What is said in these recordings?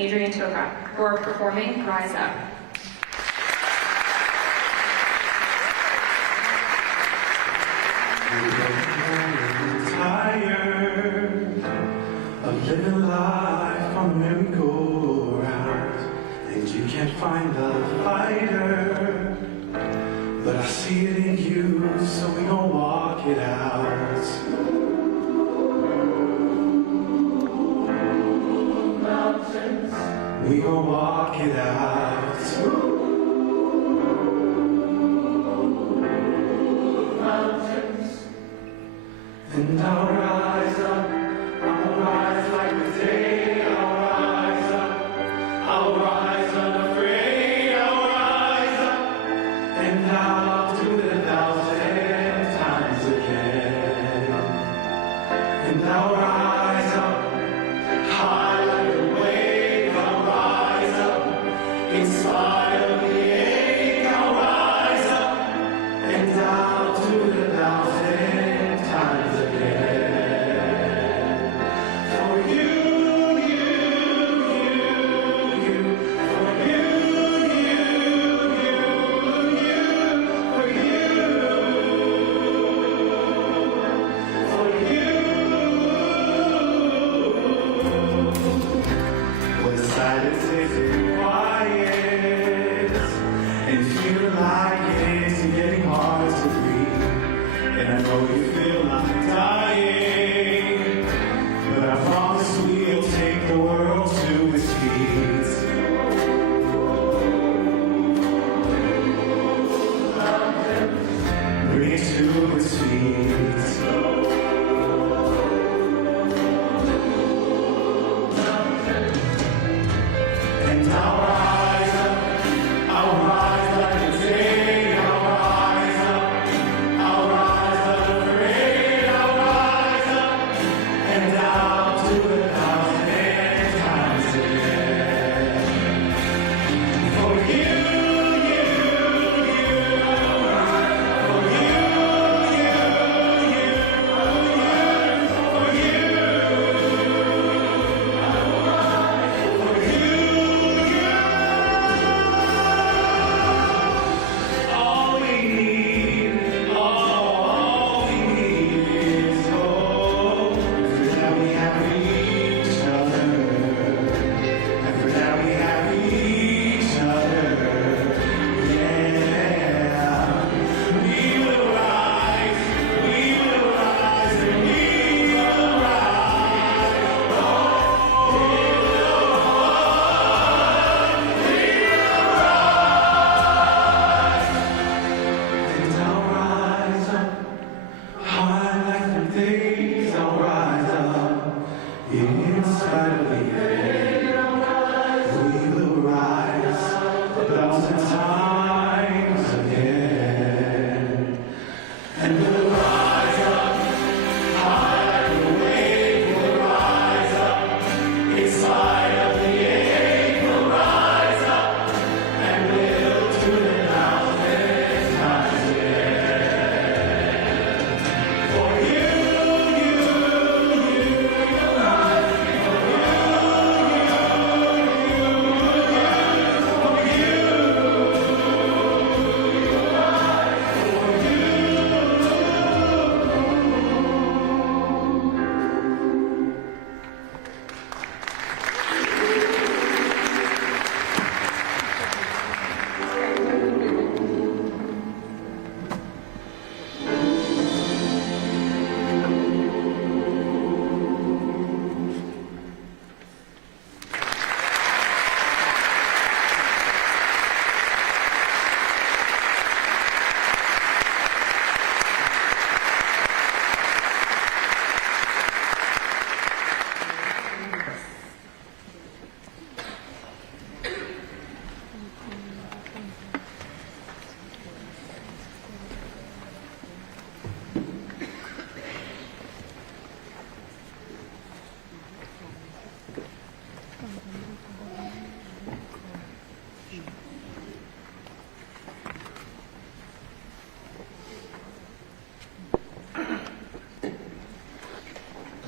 Adrian Toka, who are performing Rise Up. Tired of living life on a merry-go-round, and you can't find the fighter, but I see it in you, so we gon' walk it out. Mountains, we gon' walk it out. Mountains, and I'll rise up, I'll rise like the day, I'll rise up, I'll rise unafraid, I'll rise up, and I'll do it 1,000 times again. And I'll rise up, high like a wave, I'll rise up, in spite of the ache, I'll rise up, and I'll do it 1,000 times again. For you, for you, when the silence is quiet and you feel like it's getting hard to breathe, and I know you feel like dying, but I promise we'll take the world to its feet. Bring it to its feet. And I'll rise up, I'll rise like the day, I'll rise up, I'll rise unafraid, I'll rise up, and I'll do it 1,000 times again. For you, all we need is hope. For that we have each other, and for that we have each other. Yeah, we will rise, and we will rise. And I'll rise up, high like the days, I'll rise up, in spite of the ache, we will rise 1,000 times again. And we'll rise up, high like the wave, we'll rise up, in spite of the ache, we'll rise up, and we'll do it 1,000 times again. For you,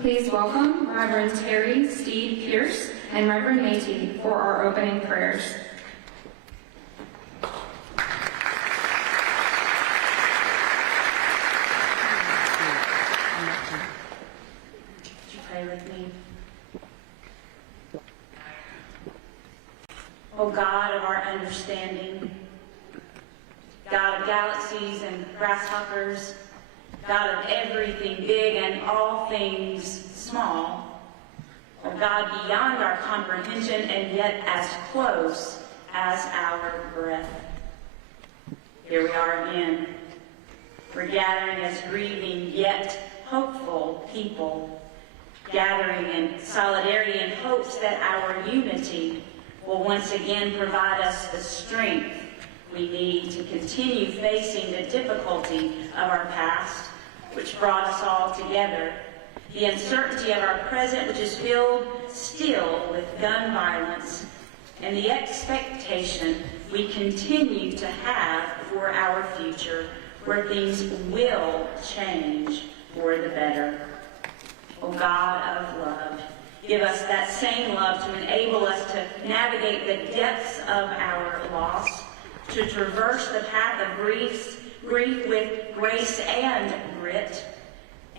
Please welcome Reverend Terry Steed Pierce and Reverend Métis for our opening prayers. Would you pray with me? O God of our understanding, God of galaxies and grasshoppers, God of everything big and all things small, O God beyond our comprehension and yet as close as our breath. Here we are again. We're gathering as grieving yet hopeful people, gathering in solidarity and hopes that our unity will once again provide us the strength we need to continue facing the difficulty of our past, which brought us all together, the uncertainty of our present, which is filled still with gun violence, and the expectation we continue to have for our future, where things will change for the better. O God of love, give us that same love to enable us to navigate the depths of our loss, to traverse the path of grief with grace and grit,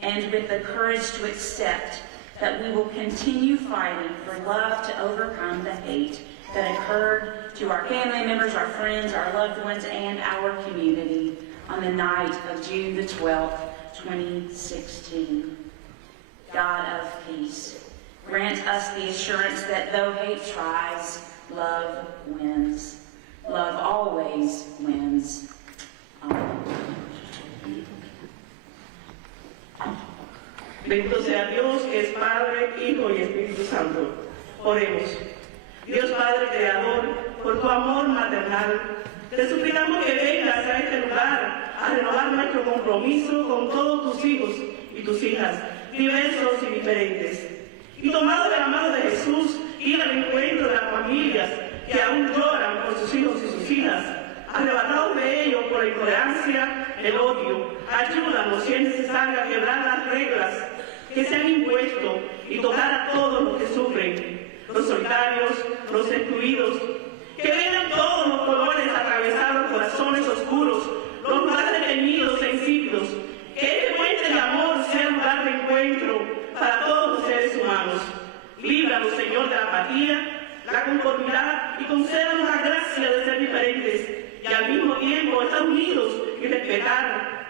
and with the courage to accept that we will continue fighting for love to overcome the hate that occurred to our family members, our friends, our loved ones, and our community on the night of June the 12th, 2016. God of peace, grant us the assurance that though hate tries, love wins. Love always wins. Amen. Bendito sea Dios, que es Padre, Hijo y Espíritu Santo. Oremos. Dios Padre Creador, por tu amor maternal, te suplicamos que vengas a este lugar a renovar nuestro compromiso con todos tus hijos y tus hijas, diversos y diferentes. Y tomado de la mano de Jesús, ir al encuentro de las familias que aún lloran por sus hijos y sus hijas, arrebatados de ellos por la intolerancia, el odio. Ayúdanos, si es necesario, a quebrar las reglas que se han impuesto y tocar a todos los que sufren, los solitarios, los excluidos, que vean todos los colores atravesar los corazones oscuros, los lugares detenidos e insípidos, que este puente de amor sea lugar de encuentro para todos los seres humanos. Líbranos, Señor, de la apatía, la conformidad y concédanos la gracia de ser diferentes y al mismo tiempo estar unidos y respetar.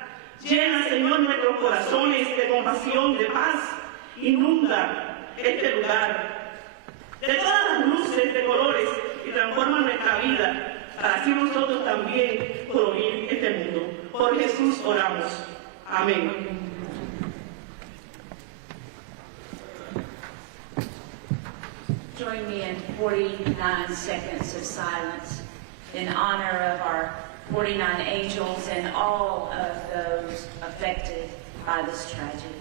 Llena, Señor, nuestros corazones de compasión, de paz. Inunda este lugar de todas las luces de colores y transforma nuestra vida para así nosotros también colorir este mundo. Por Jesús oramos. Amén. Join me in 49 seconds of silence in honor of our 49 angels and all of those affected by this tragedy.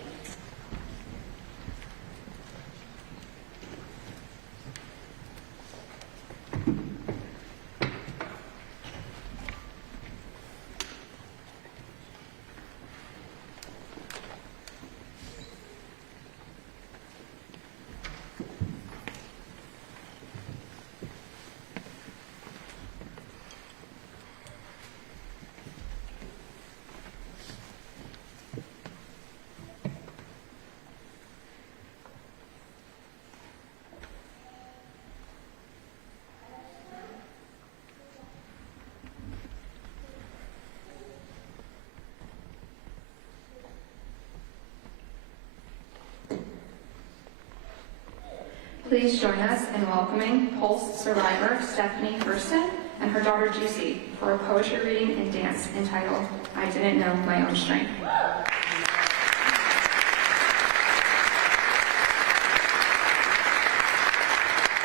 Please join us in welcoming Pulse survivor Stephanie Hurston and her daughter Juicy for a poetry reading and dance entitled I Didn't Know My Own Strength.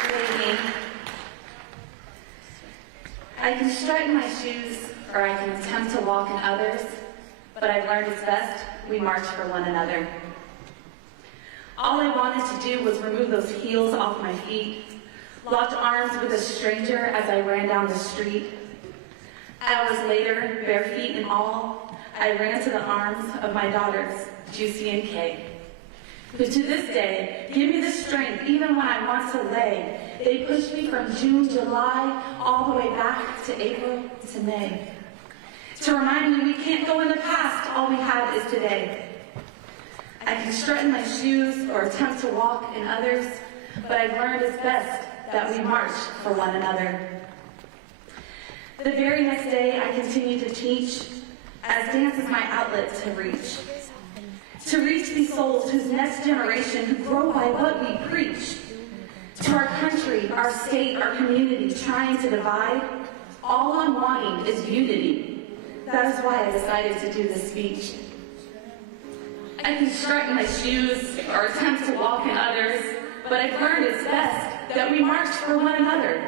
Good evening. I can strut in my shoes or I can attempt to walk in others, but I've learned it's best we march for one another. All I wanted to do was remove those heels off my feet, locked arms with a stranger as I ran down the street. Hours later, bare feet and all, I ran to the arms of my daughters, Juicy and Kay. But to this day, give me the strength even when I want to lay. They pushed me from June, July, all the way back to April to May. To remind me we can't go in the past, all we have is today. I can strut in my shoes or attempt to walk in others, but I've learned it's best that we march for one another. The very next day, I continue to teach, as dance is my outlet to reach. To reach these souls whose next generation who grow by what we preach. To our country, our state, our community trying to divide, all I'm wanting is unity. That is why I decided to do this speech. I can strut in my shoes or attempt to walk in others, but I've learned it's best that we march for one another.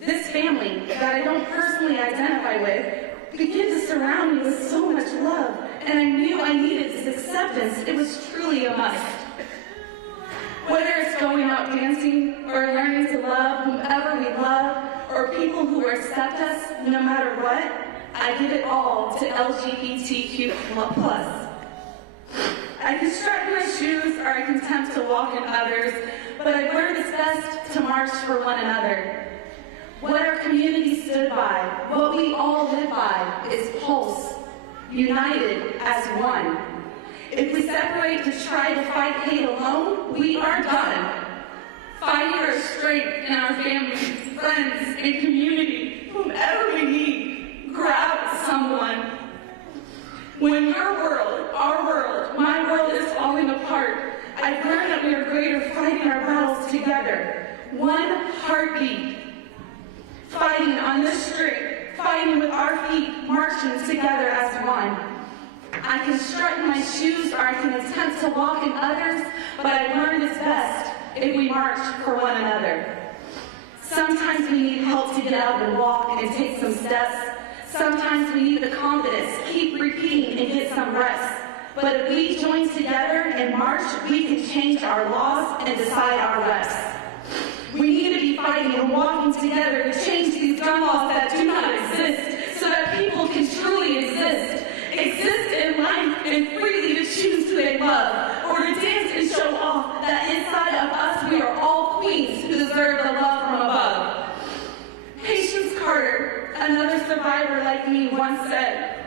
This family that I don't personally identify with began to surround me with so much love, and I knew I needed this acceptance. It was truly a must. Whether it's going out dancing or learning to love whomever we love, or people who accept us no matter what, I give it all to LGBTQ+. I can strut in my shoes or I can attempt to walk in others, but I've learned it's best to march for one another. What our community stood by, what we all live by, is pulse, united as one. If we separate to try to fight hate alone, we are done. Finding our strength in our families, friends, and community, whomever we need, grab someone. When your world, our world, my world is falling apart, I've learned that we are greater fighting our battles together. One heartbeat. Fighting on this street, fighting with our feet, marching together as one. I can strut in my shoes or I can attempt to walk in others, but I learned it's best if we march for one another. Sometimes we need help to get up and walk and take some steps. Sometimes we need the confidence, keep repeating and get some rest. But if we join together and march, we can change our laws and decide our rests. We need to be fighting and walking together to change these gun laws that do not exist so that people can truly exist in life and freely to choose who they love, or to dance and show off that inside of us we are all queens who deserve the love from above. Patience Carter, another survivor like me, once said,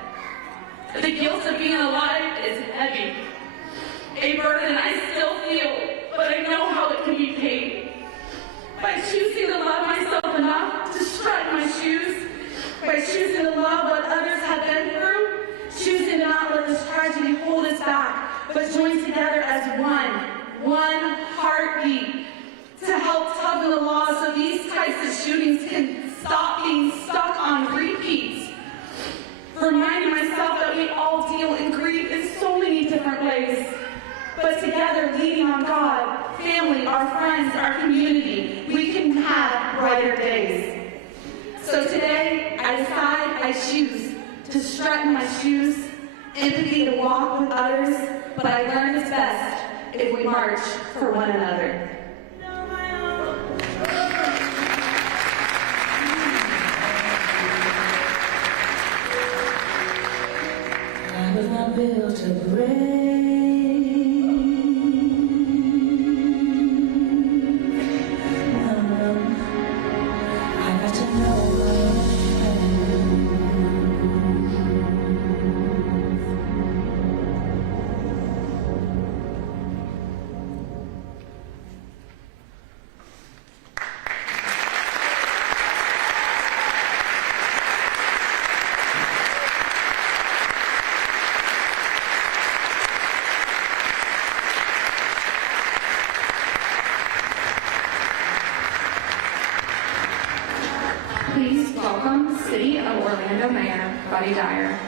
"The guilt of being alive is heavy, a burden I still feel, but I know how it can be paid. By choosing to love myself enough to strut in my shoes, by choosing to love what others have been through, choosing to not let this tragedy hold us back, but join together as one heartbeat to help tug on the laws so these types of shootings can stop being stuck on repeats. Reminding myself that we all deal in grief in so many different ways, but together leaning on God, family, our friends, our community, we can have brighter days. So today, I decide I choose to strut in my shoes, empathy to walk with others, but I learned it's best if we march for one another." I was not built to break. Please welcome City of Orlando Mayor Buddy Dyer.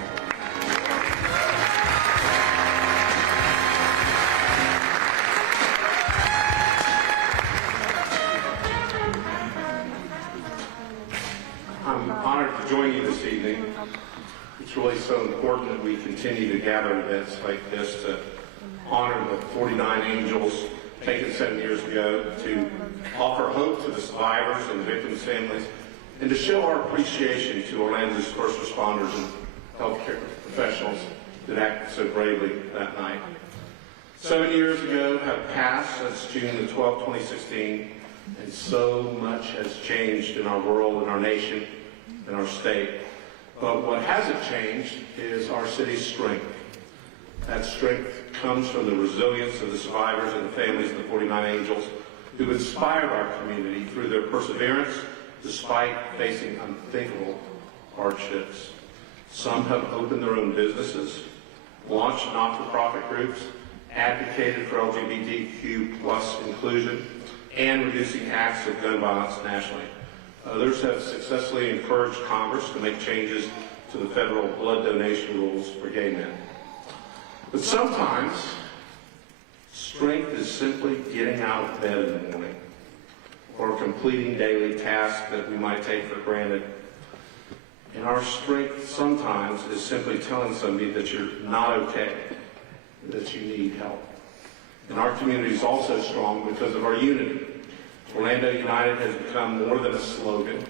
I'm honored to join you this evening. It's really so important that we continue to gather events like this to honor the 49 angels taken 7 years ago, to offer hope to the survivors and the victims' families, and to show our appreciation to Orlando's first responders and healthcare professionals that acted so bravely that night. 7 years ago have passed since June the 12th, 2016, and so much has changed in our world, in our nation, in our state. But what hasn't changed is our city's strength. That strength comes from the resilience of the survivors and the families of the 49 Angels who inspired our community through their perseverance despite facing unthinkable hardships. Some have opened their own businesses, launched not-for-profit groups, advocated for LGBTQ plus inclusion, and reducing acts of gun violence nationally. Others have successfully encouraged Congress to make changes to the federal blood donation rules for gay men. But sometimes, strength is simply getting out of bed in the morning or completing daily tasks that we might take for granted. And our strength sometimes is simply telling somebody that you're not okay, that you need help. And our community is also strong because of our unity. Orlando United has become more than a slogan.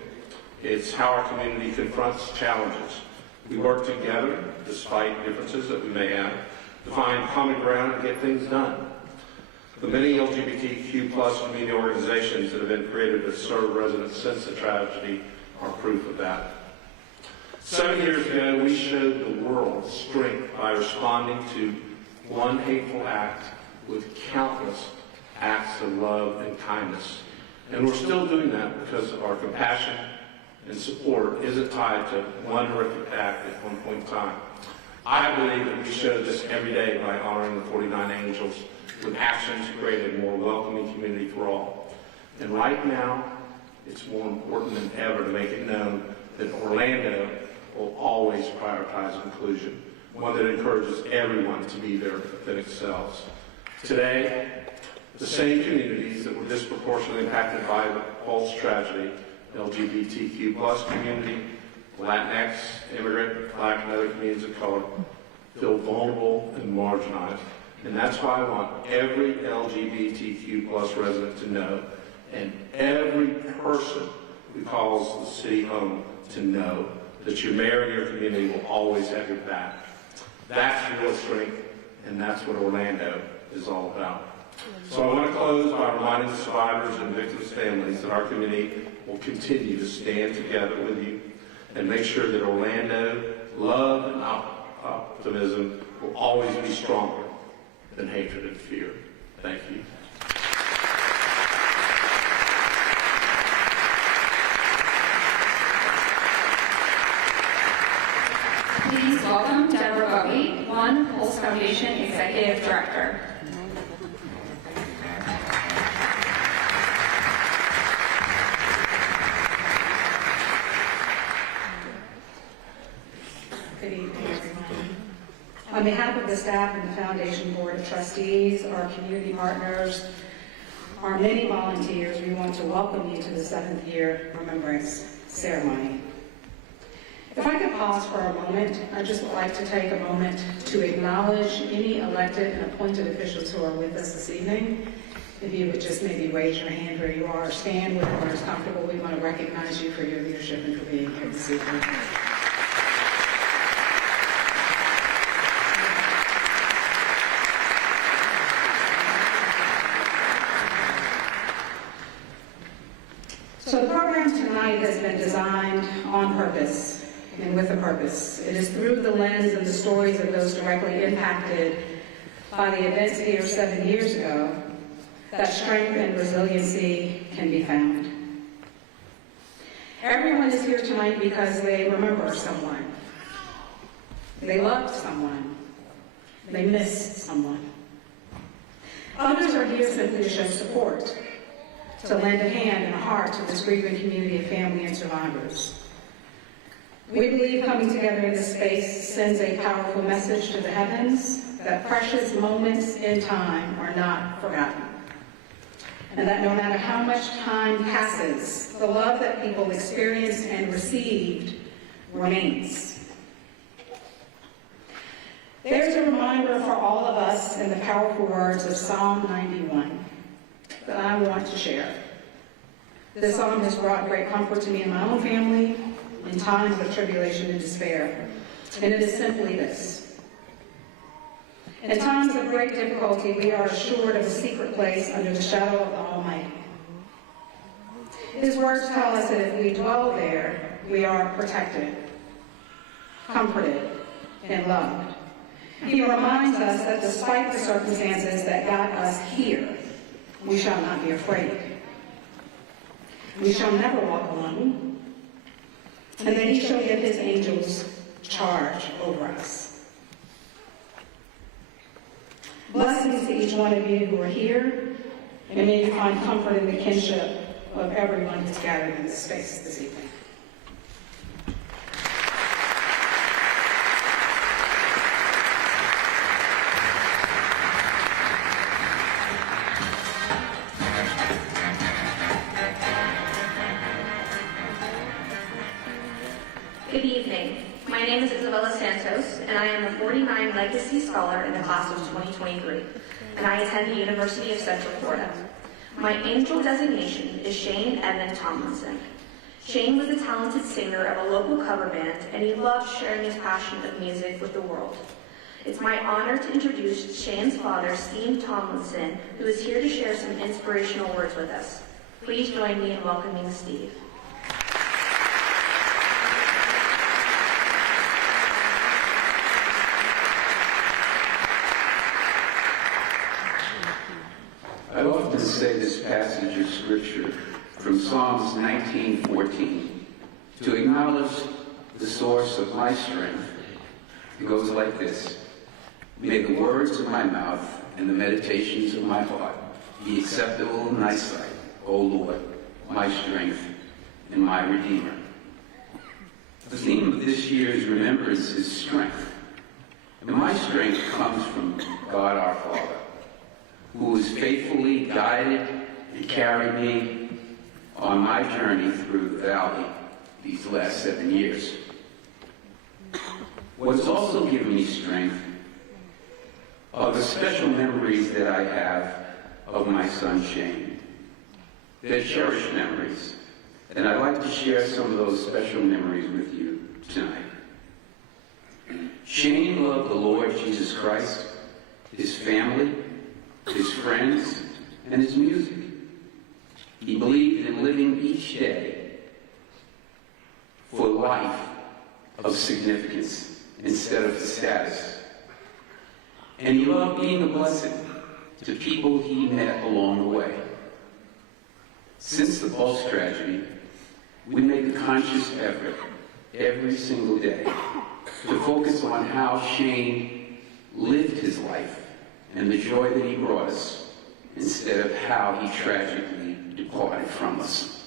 It's how our community confronts challenges. We work together, despite differences that we may have, to find common ground and get things done. The many LGBTQ plus community organizations that have been created to serve residents since the tragedy are proof of that. 7 years ago, we showed the world strength by responding to one hateful act with countless acts of love and kindness. And we're still doing that because of our compassion and support isn't tied to one horrific act at one point in time. I believe that we show this every day by honoring the 49 Angels with actions to create a more welcoming community for all. And right now, it's more important than ever to make it known that Orlando will always prioritize inclusion, one that encourages everyone to be their authentic selves. Today, the same communities that were disproportionately impacted by the Pulse tragedy, the LGBTQ plus community, Latinx, immigrant, Black, and other communities of color, feel vulnerable and marginalized. And that's why I want every LGBTQ plus resident to know, and every person who calls the city home to know, that your mayor and your community will always have your back. That's real strength, and that's what Orlando is all about. So I want to close by reminding the survivors and victims' families that our community will continue to stand together with you and make sure that Orlando, love and optimism will always be stronger than hatred and fear. Thank you. Please welcome Deborah Bowie, One Pulse Foundation Executive Director. Good evening, everyone. On behalf of the staff and the Foundation Board of Trustees, our community partners, our many volunteers, we want to welcome you to the 7th year Remembrance Ceremony. If I could pause for a moment, I'd just like to take a moment to acknowledge any elected and appointed officials who are with us this evening. If you would just maybe raise your hand where you are, or stand wherever is comfortable. We want to recognize you for your leadership and for being here this evening. So the program tonight has been designed on purpose and with a purpose. It is through the lens of the stories of those directly impacted by the events here 7 years ago that strength and resiliency can be found. Everyone is here tonight because they remember someone. They loved someone. They missed someone. Others are here simply to show support, to lend a hand and a heart to this grieving community of family and survivors. We believe coming together in this space sends a powerful message to the heavens that precious moments in time are not forgotten, and that no matter how much time passes, the love that people experienced and received remains. There's a reminder for all of us in the powerful words of Psalm 91 that I want to share. This psalm has brought great comfort to me and my own family in times of tribulation and despair. And it is simply this: In times of great difficulty, we are assured of a secret place under the shadow of the Almighty. His words tell us that if we dwell there, we are protected, comforted, and loved. He reminds us that despite the circumstances that got us here, we shall not be afraid. We shall never walk alone, and that he shall give his angels charge over us. Blessings to each one of you who are here, and may you find comfort in the kinship of everyone who's gathered in this space this evening. Good evening. My name is Isabella Santos, and I am a 49 Legacy Scholar in the class of 2023, and I attend the University of Central Florida. My angel designation is Shane Edmund Tomlinson. Shane was a talented singer of a local cover band, and he loved sharing his passion of music with the world. It's my honor to introduce Shane's father, Steve Tomlinson, who is here to share some inspirational words with us. Please join me in welcoming Steve. I often say this passage of Scripture from Psalms 19:14 to acknowledge the source of my strength. It goes like this: may the words of my mouth and the meditations of my heart be acceptable in thy sight, O Lord, my strength and my Redeemer. The theme of this year's remembrance is strength. And my strength comes from God our Father, who has faithfully guided and carried me on my journey through the valley these last 7 years. What has also given me strength are the special memories that I have of my son Shane. They're cherished memories, and I'd like to share some of those special memories with you tonight. Shane loved the Lord Jesus Christ, his family, his friends, and his music. He believed in living each day for life of significance instead of status. And he loved being a blessing to people he met along the way. Since the Pulse tragedy, we make a conscious effort every single day to focus on how Shane lived his life and the joy that he brought us, instead of how he tragically departed from us.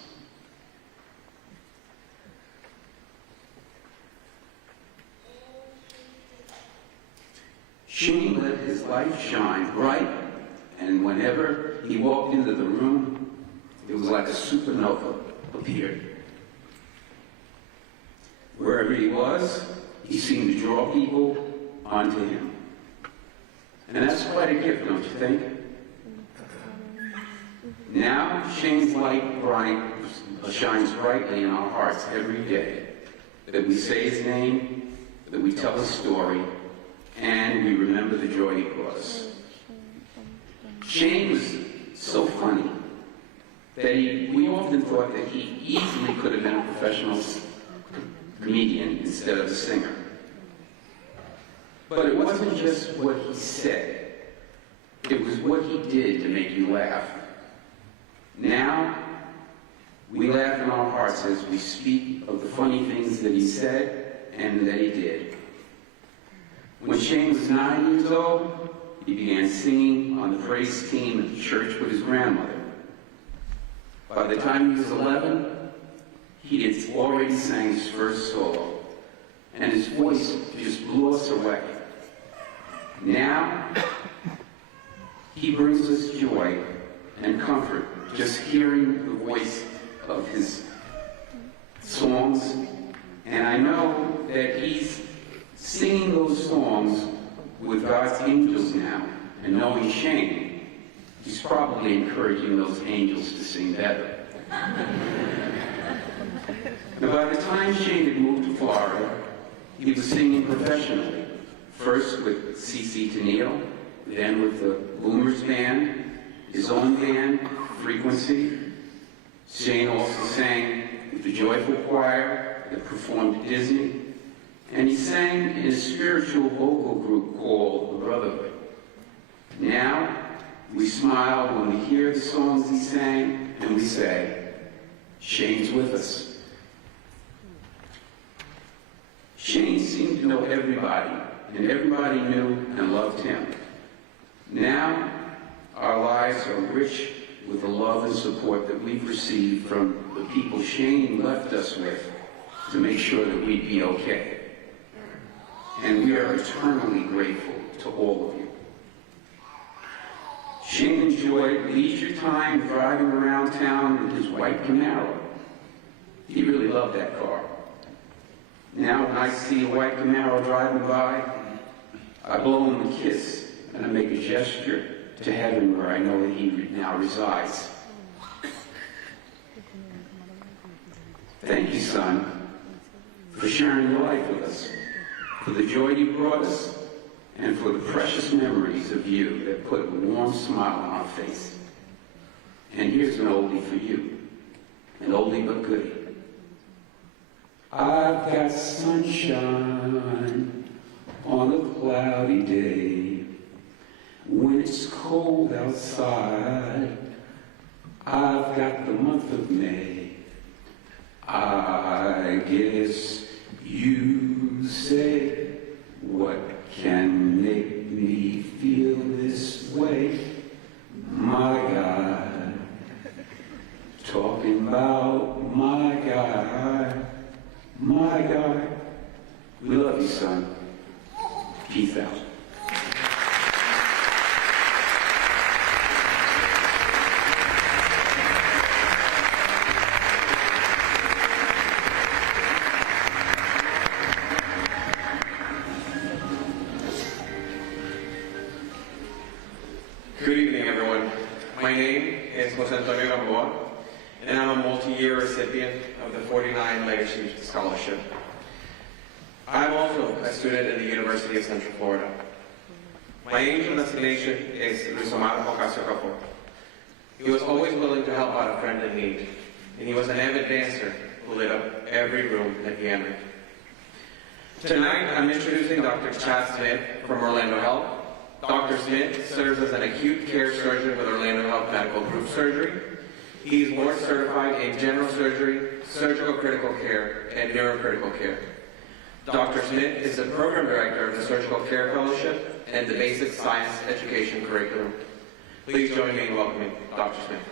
Shane let his light shine bright, and whenever he walked into the room, it was like a supernova appeared. Wherever he was, he seemed to draw people onto him. And that's quite a gift, don't you think? Now, Shane's light shines brightly in our hearts every day, that we say his name, that we tell his story, and we remember the joy he brought us. Shane was so funny that we often thought that he easily could have been a professional comedian instead of a singer. But it wasn't just what he said. It was what he did to make you laugh. Now, we laugh in our hearts as we speak of the funny things that he said and that he did. When Shane was 9 years old, he began singing on the praise team at the church with his grandmother. By the time he was 11, he had already sang his first solo, and his voice just blew us away. Now, he brings us joy and comfort just hearing the voice of his songs, and I know that he's singing those songs with God's angels now, and knowing Shane, he's probably encouraging those angels to sing better. Now, by the time Shane had moved to Florida, he was singing professionally first with C.C. Tennille, then with the Boomers Band, his own band, Frequency. Shane also sang with the Joyful Choir that performed at Disney, and he sang in a spiritual vocal group called The Brotherhood. Now, we smile when we hear the songs he sang, and we say, Shane's with us. Shane seemed to know everybody, and everybody knew and loved him. Now, our lives are rich with the love and support that we've received from the people Shane left us with to make sure that we'd be okay. And we are eternally grateful to all of you. Shane enjoyed leisure time driving around town in his white Camaro. He really loved that car. Now when I see a white Camaro driving by, I blow him a kiss and I make a gesture to heaven where I know that he now resides. Thank you, son, for sharing your life with us, for the joy you brought us, and for the precious memories of you that put a warm smile on our face. And here's an oldie for you, an oldie but goodie. I've got sunshine on a cloudy day. When it's cold outside, I've got the month of May. I guess you say, what can make me feel this way? My God, talking about my guy, my guy. We love you, son. Peace out. Good evening, everyone. My name is Jose Antonio Gamboa, and I'm a multi-year recipient of the 49 Legacy Scholarship. I'm also a student at the University of Central Florida. My angel designation is Luis Omar Ocasio-Cortez. He was always willing to help out a friend in need, and he was an avid dancer who lit up every room at the Emory. Tonight, I'm introducing Dr. Chad Smith from Orlando Health. Dr. Smith serves as an acute care surgeon with Orlando Health Medical Group Surgery. He's board certified in general surgery, surgical critical care, and neurocritical care. Dr. Smith is the program director of the Surgical Care Fellowship and the Basic Science Education Curriculum. Please join me in welcoming Dr. Smith.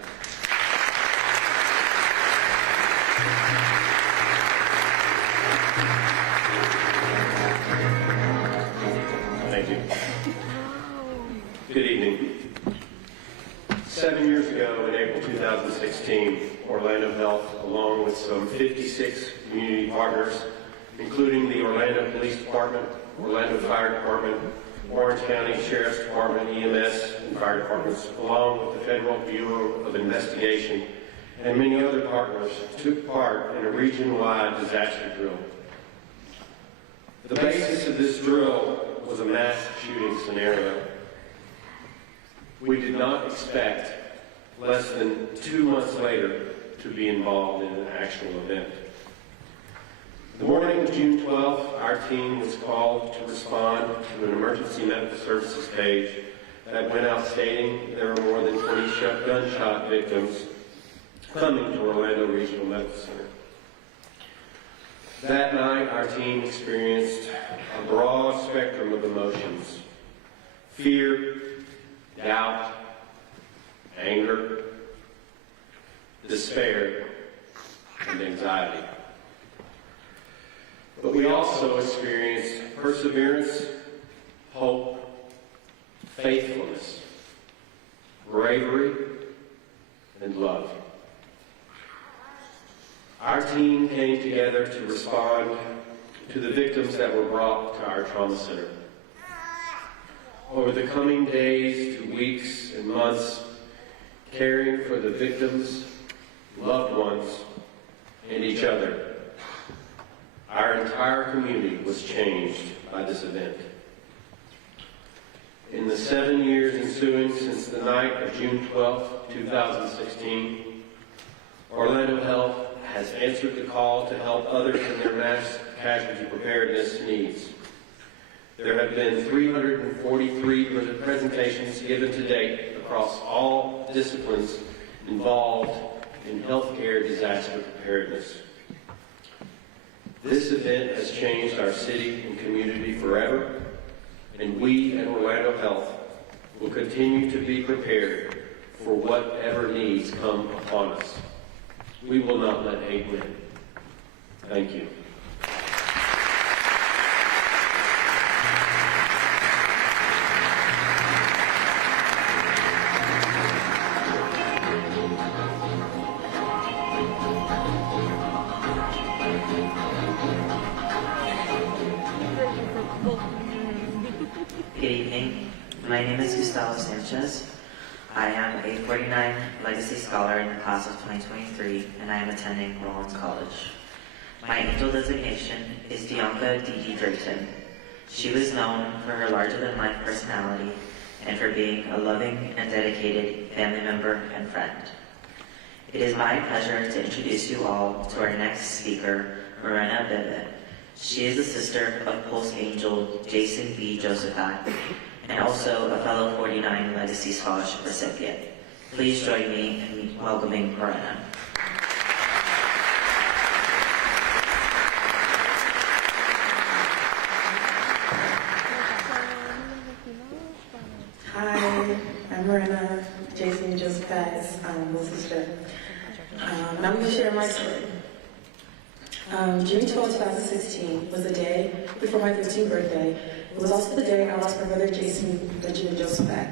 Thank you. Good evening. 7 years ago, in April 2016, Orlando Health, along with some 56 community partners, including the Orlando Police Department, Orlando Fire Department, Orange County Sheriff's Department, EMS, and fire departments, along with the Federal Bureau of Investigation, and many other partners, took part in a region-wide disaster drill. The basis of this drill was a mass shooting scenario. We did not expect, less than 2 months later, to be involved in an actual event. The morning of June 12th, our team was called to respond to an emergency medical services page that went out stating there were more than 20 gunshot victims coming to Orlando Regional Medical Center. That night, our team experienced a broad spectrum of emotions: fear, doubt, anger, despair, and anxiety. But we also experienced perseverance, hope, faithfulness, bravery, and love. Our team came together to respond to the victims that were brought to our trauma center. Over the coming days to weeks and months, caring for the victims, loved ones, and each other, our entire community was changed by this event. In the 7 years ensuing since the night of June 12, 2016, Orlando Health has answered the call to help others in their mass casualty preparedness needs. There have been 343 presentations given to date across all disciplines involved in healthcare disaster preparedness. This event has changed our city and community forever, and we at Orlando Health will continue to be prepared for whatever needs come upon us. We will not let hate win. Thank you. Good evening. My name is Gustavo Sanchez. I am a 49 Legacy Scholar in the class of 2023, and I am attending Rollins College. My angel designation is Dianca D.D. Drayton. She was known for her larger-than-life personality and for being a loving and dedicated family member and friend. It is my pleasure to introduce you all to our next speaker, Morena Bebe. She is the sister of Pulse Angel Jason B. Josephat, and also a fellow 49 Legacy Scholarship recipient. Please join me in welcoming Morena. Hi, I'm Morena, Jason Josephat's little sister. I'm going to share my story. June 12, 2016 was the day before my 15th birthday. It was also the day I lost my brother Jason Benjamin Josephat.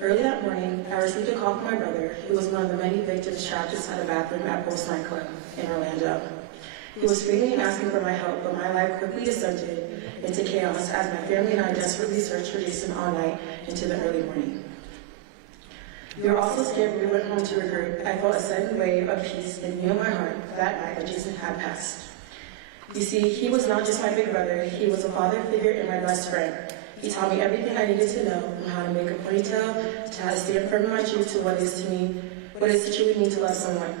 Early that morning, I received a call from my brother, who was one of the many victims trapped inside a bathroom at Pulse nightclub in Orlando. He was screaming and asking for my help, but my life quickly descended into chaos as my family and I desperately searched for Jason all night into the early morning. We were also scared when we went home to regroup. I felt a sudden wave of peace and knew in my heart that night that Jason had passed. You see, he was not just my big brother, he was a father figure and my best friend. He taught me everything I needed to know, from how to make a ponytail, to how to stand firm in my truth to what is to truly mean to love someone.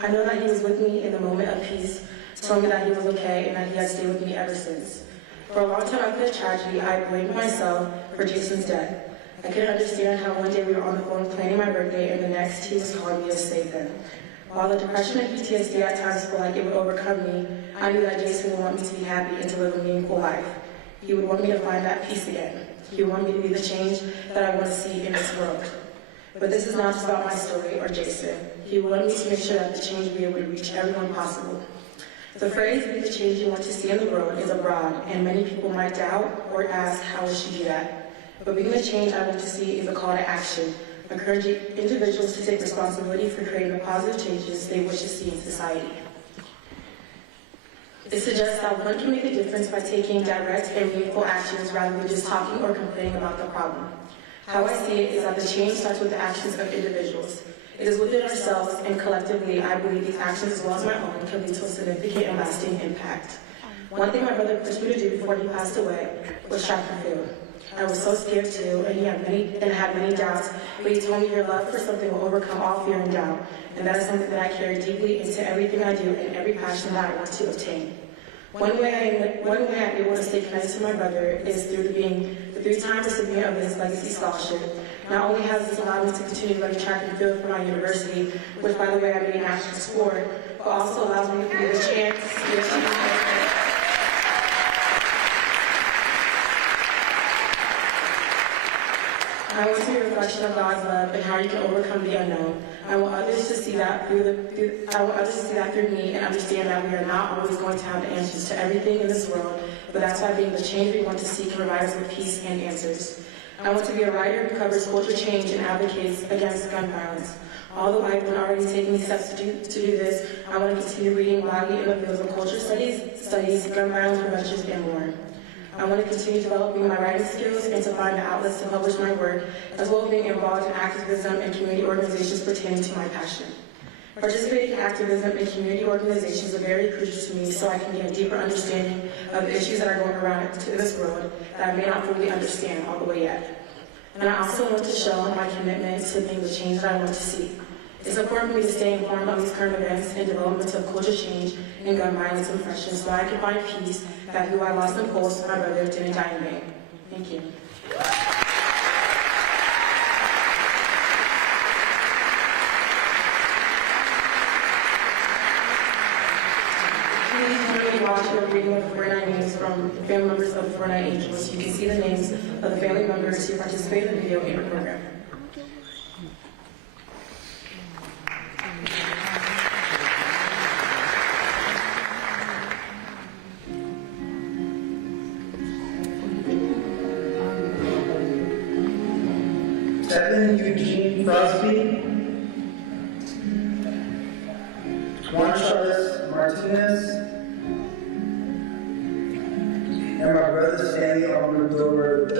I know that he was with me in the moment of peace, told me that he was okay and that he had stayed with me ever since. For a long time after the tragedy, I blamed myself for Jason's death. I couldn't understand how one day we were on the phone planning my birthday and the next he was calling me to save him. While the depression and PTSD at times felt like it would overcome me, I knew that Jason would want me to be happy and to live a meaningful life. He would want me to find that peace again. He would want me to be the change that I want to see in this world. But this is not just about my story or Jason. He wanted me to make sure that the change we would reach everyone possible. The phrase, "be the change you want to see in the world," is abroad, and many people might doubt or ask, how will she do that? But being the change I want to see is a call to action, encouraging individuals to take responsibility for creating the positive changes they wish to see in society. It suggests that one can make a difference by taking direct and meaningful actions rather than just talking or complaining about the problem. How I see it is that the change starts with the actions of individuals. It is within ourselves, and collectively, I believe these actions, as well as my own, can lead to a significant and lasting impact. One thing my brother pushed me to do before he passed away was track and field. I was so scared too, and had many doubts, but he told me your love for something will overcome all fear and doubt, and that is something that I carry deeply into everything I do and every passion that I want to obtain. One way I'm able to stay connected to my brother is through being the 3-time recipient of his Legacy Scholarship. Not only has this allowed me to continue running track and field for my university, which by the way I made a national sport, but also allows me to be the chance I want to be a reflection of God's love and how you can overcome the unknown. I want others to see that through me and understand that we are not always going to have the answers to everything in this world, but that's why being the change we want to see can provide us with peace and answers. I want to be a writer who covers culture change and advocates against gun violence. Although I've been already taking steps to do this, I want to continue reading widely in the fields of culture studies, gun violence prevention, and more. I want to continue developing my writing skills and to find the outlets to publish my work, as well as being involved in activism and community organizations pertaining to my passion. Participating in activism and community organizations are very crucial to me so I can get a deeper understanding of the issues that are going around to this world that I may not fully understand all the way yet. And I also want to show my commitment to being the change that I want to see. It's important for me to stay informed on these current events and developments of culture change and gun violence and repression so I can find peace that who I lost in Pulse, my brother, didn't die in vain. Thank you. Watch a reading of the 49 names from the family members of the 49 Angels. You can see the names of the family members who participated in the video in the program. Stephen Eugene Crosby, Juan Charles Martinez, and my brother Stanley Almodovar III.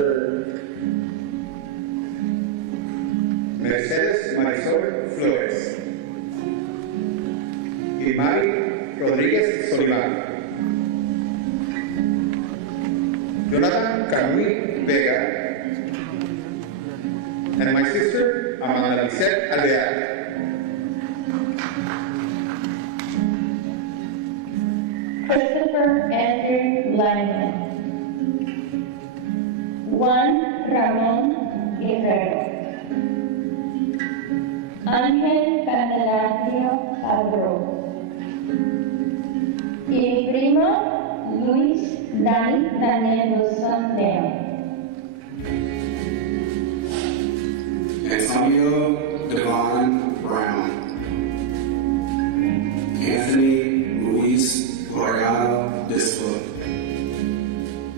Mercedes Marisol Flores y Mari Rodríguez Solivar. Jonathan Camuy Vega, and my sister Amanda Lisette Alvear. Christopher Andrew Lyman. Juan Ramón Guerrero. Ángel Candelario Abreu. Y mi primo Luis Daniel dos Santos. Antonio Devon Brown, Anthony Luis Loriano Disla,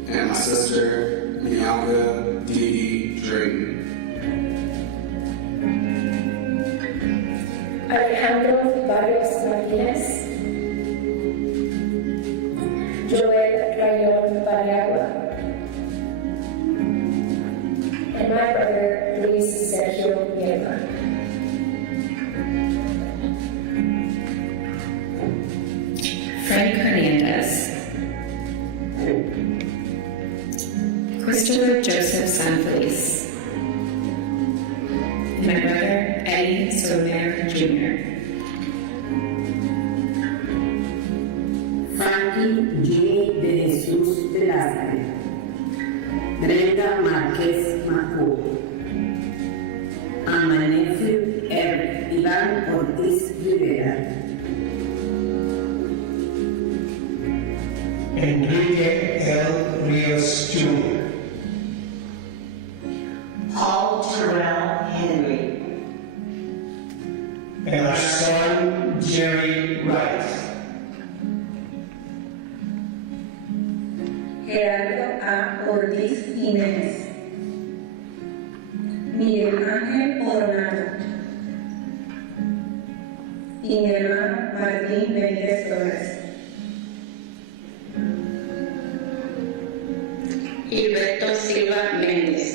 and my sister Bianca Dee Drayton. Alejandro Barrios Martínez. Joel Rayon Paniagua. And my brother, Luis Sergio Guerra. Frank Hernandez. Christopher Joseph Sanfeliz. And my brother, Eddie Soler Jr. Frankie J. de Jesus Velasquez. Brenda Márquez Macó. And my nephew, Eric Ivan Ortiz Rivera. Enrique L. Rios Jr. Paul Terrell Henry. And our son, Jerry Rice. Gerardo A. Ortiz Jiménez. Miguel Ángel Coronado. Y mi hermano Martín Benítez Torres. Gilberto Silva Méndez.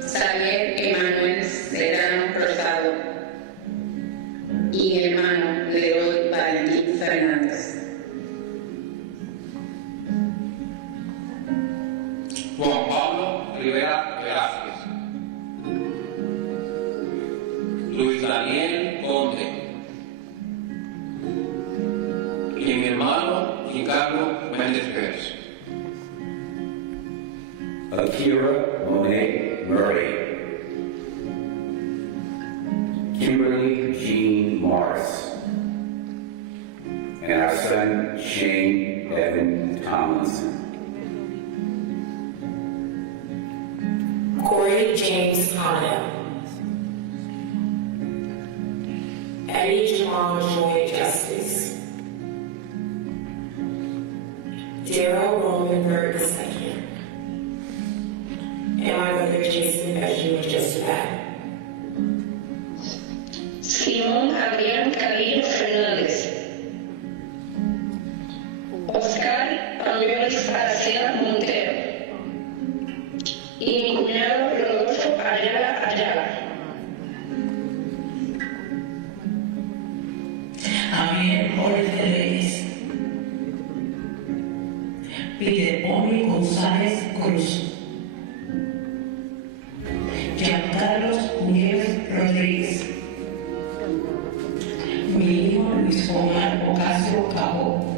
Xavier Emanuel Serrano Rosado. Y mi hermano Leroy Valentín Fernández. Juan Pablo Rivera Velázquez, Luis Daniel Conde, y mi hermano Ricardo Méndez Pérez. Akira Monet Murray, Kimberly Jean Morris, and our son Shane Evan Tomlinson. Corey James Connell. Eddie Jamal Joy Justice. Daryl Roman Bird II. And my brother Jason Benjamin Josephat. Simón Adrián Carrillo Fernández. Oscar Amioris Aracena Montero. Y mi cuñado Rodolfo Ayala Ayala. Temores de Reyes. Pideponi González Cruz. Giancarlos Nieves Rodríguez. Mi hijo Luis Omar Ocasio Cabo.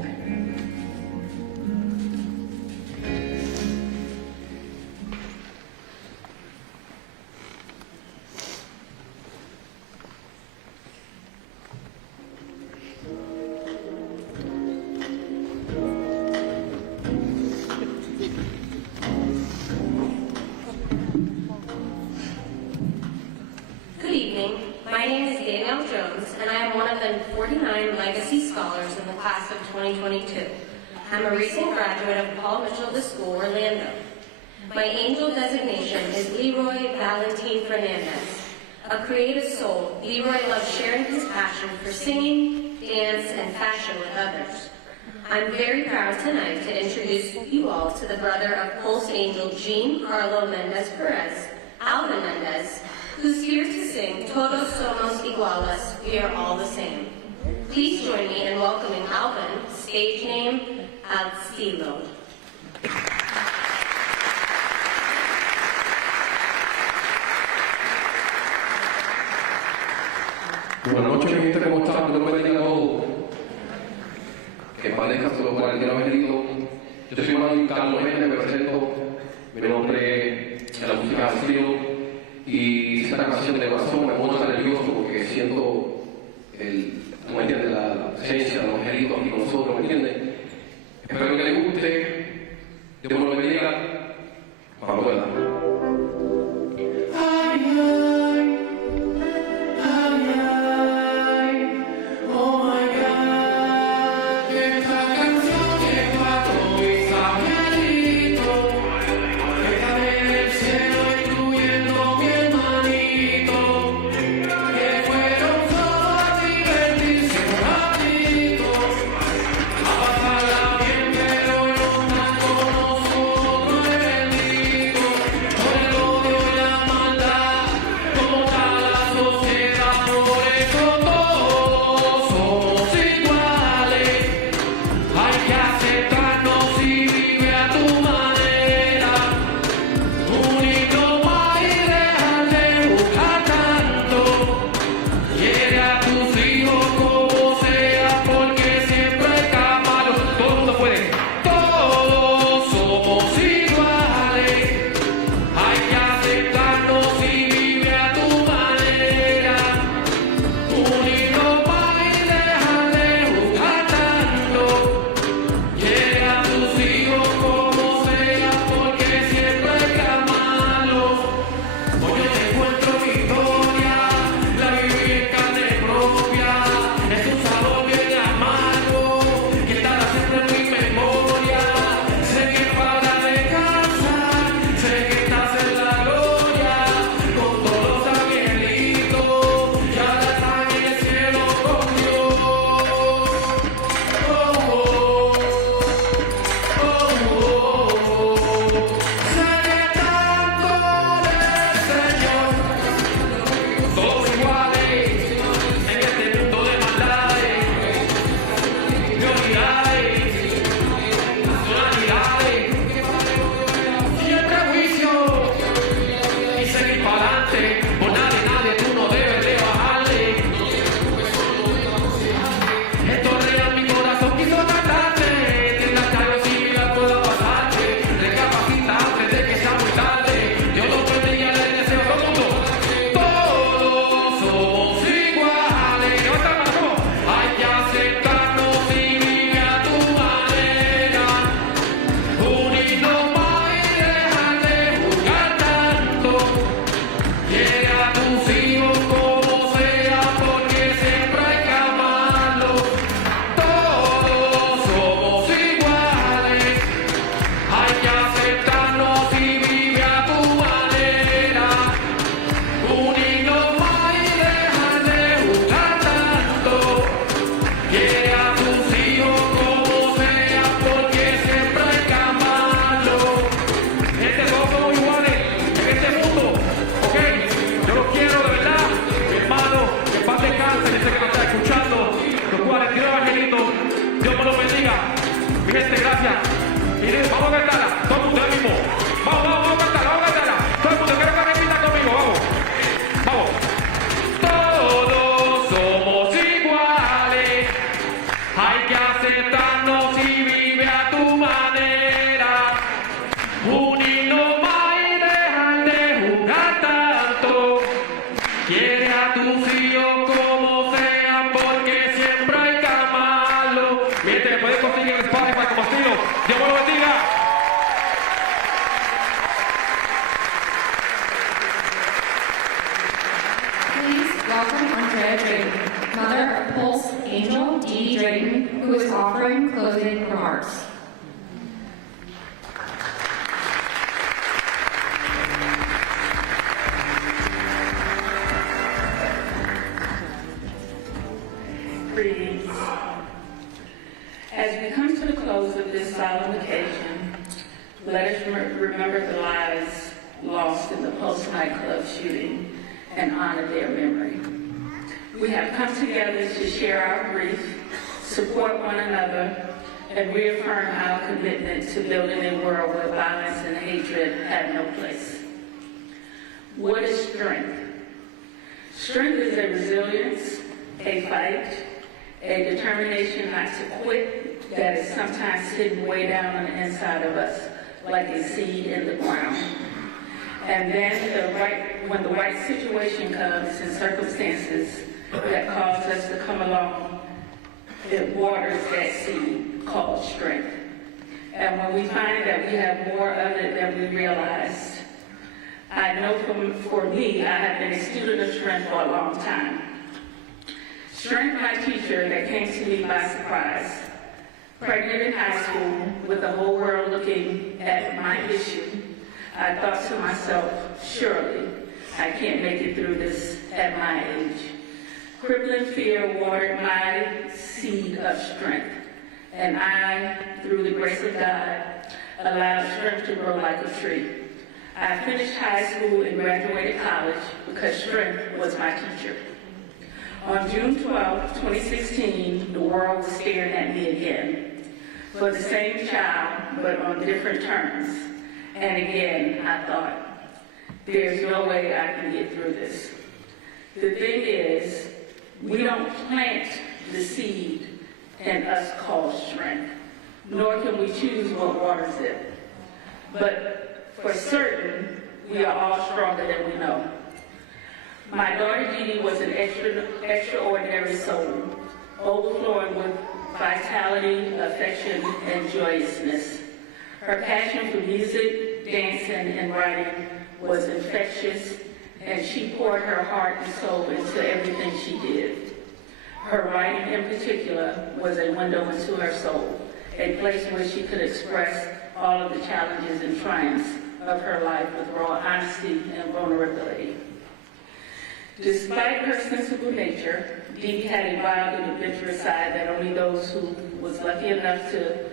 Good evening. My name is Danielle Jones, and I am one of the 49 Legacy Scholars in the class of 2022. I'm a recent graduate of Paul Mitchell School, Orlando. My angel designation is Leroy Valentin Fernandez. A creative soul, Leroy loves sharing his passion for singing, dance, and fashion with others. I'm very proud tonight to introduce you all to the brother of Pulse Angel Jean Carlo Mendez Perez, Alvin Mendez, who's here to sing Todos Somos Iguales, We Are All the Same. Please join me in welcoming Alvin, stage name Al Stilo. Buenas noches, mi gente, ¿cómo están? Dios los bendiga a todos. Que padezca su por el Dios bendito. Yo soy Manuel Carlos Méndez, me presento. Mi nombre es la música de Stilo. Y esta canción de corazón me pone tan nervioso porque siento ¿no me entiendes? La presencia de los angelitos aquí con nosotros, ¿me entiendes? Espero que les guste. Dios nos lo bendiga. Para pueda. Bye. gente, gracias. Miren, vamos a cantarla, todo el mundo ahora mismo. Vamos a cantarla. Todo el mundo, quiero que repita conmigo, vamos. Todos somos iguales, hay que aceptarnos y vive a tu manera. Unirnos más y dejar de jugar tanto. Quiere a tus hijos como sean, porque siempre hay que amarlo. Miren, puedes conseguir el Spotify como estilo. Dios me lo bendiga. Please welcome Andrea Drayton, mother of Pulse Angel Dee Drayton, who is offering closing remarks. Greetings. As we come to the close of this solemn occasion, let us remember the lives lost in the Pulse nightclub shooting and honor their memory. We have come together to share our grief, support one another, and reaffirm our commitment to building a world where violence and hatred have no place. What is strength? Strength is a resilience, a fight, a determination not to quit that is sometimes hidden way down on the inside of us, like a seed in the ground. And then when the right situation comes and circumstances that cause us to come along, it waters that seed called strength. And when we find that we have more of it than we realized, I know for me, I have been a student of strength for a long time. Strength, my teacher that came to me by surprise. Pregnant in high school, with the whole world looking at my issue, I thought to myself, surely I can't make it through this at my age. Crippling fear watered my seed of strength, and I, through the grace of God, allowed strength to grow like a tree. I finished high school and graduated college because strength was my teacher. On June 12, 2016, the world was staring at me again for the same child, but on different terms. And again, I thought, there's no way I can get through this. The thing is, we don't plant the seed in us called strength, nor can we choose what waters it. But for certain, we are all stronger than we know. My daughter Dee was an extraordinary soul, overflowing with vitality, affection, and joyousness. Her passion for music, dancing, and writing was infectious, and she poured her heart and soul into everything she did. Her writing in particular was a window into her soul, a place where she could express all of the challenges and triumphs of her life with raw honesty and vulnerability. Despite her sensible nature, Dee had a wild and adventurous side that only those who was lucky enough to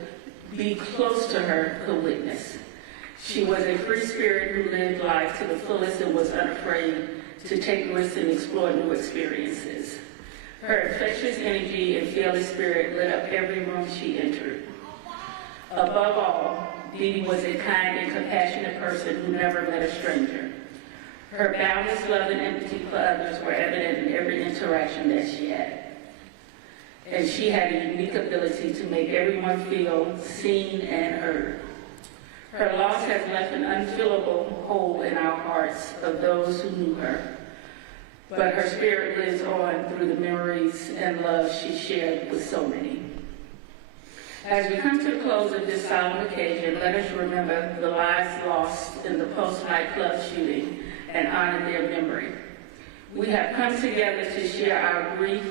be close to her could witness. She was a free spirit who lived life to the fullest and was unafraid to take risks and explore new experiences. Her infectious energy and fearless spirit lit up every room she entered. Above all, Dee was a kind and compassionate person who never met a stranger. Her boundless love and empathy for others were evident in every interaction that she had. And she had a unique ability to make everyone feel seen and heard. Her loss has left an unfillable hole in our hearts of those who knew her. But her spirit lives on through the memories and love she shared with so many. As we come to the close of this solemn occasion, let us remember the lives lost in the Pulse nightclub shooting and honor their memory. We have come together to share our grief,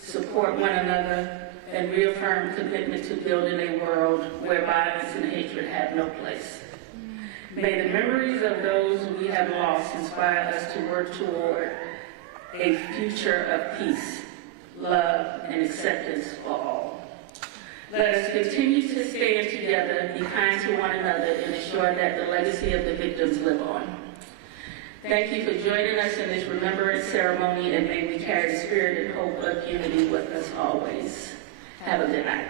support one another, and reaffirm commitment to building a world where violence and hatred have no place. May the memories of those we have lost inspire us to work toward a future of peace, love, and acceptance for all. Let us continue to stand together, be kind to one another, and ensure that the legacy of the victims live on. Thank you for joining us in this remembrance ceremony, and may we carry the spirit and hope of unity with us always. Have a good night.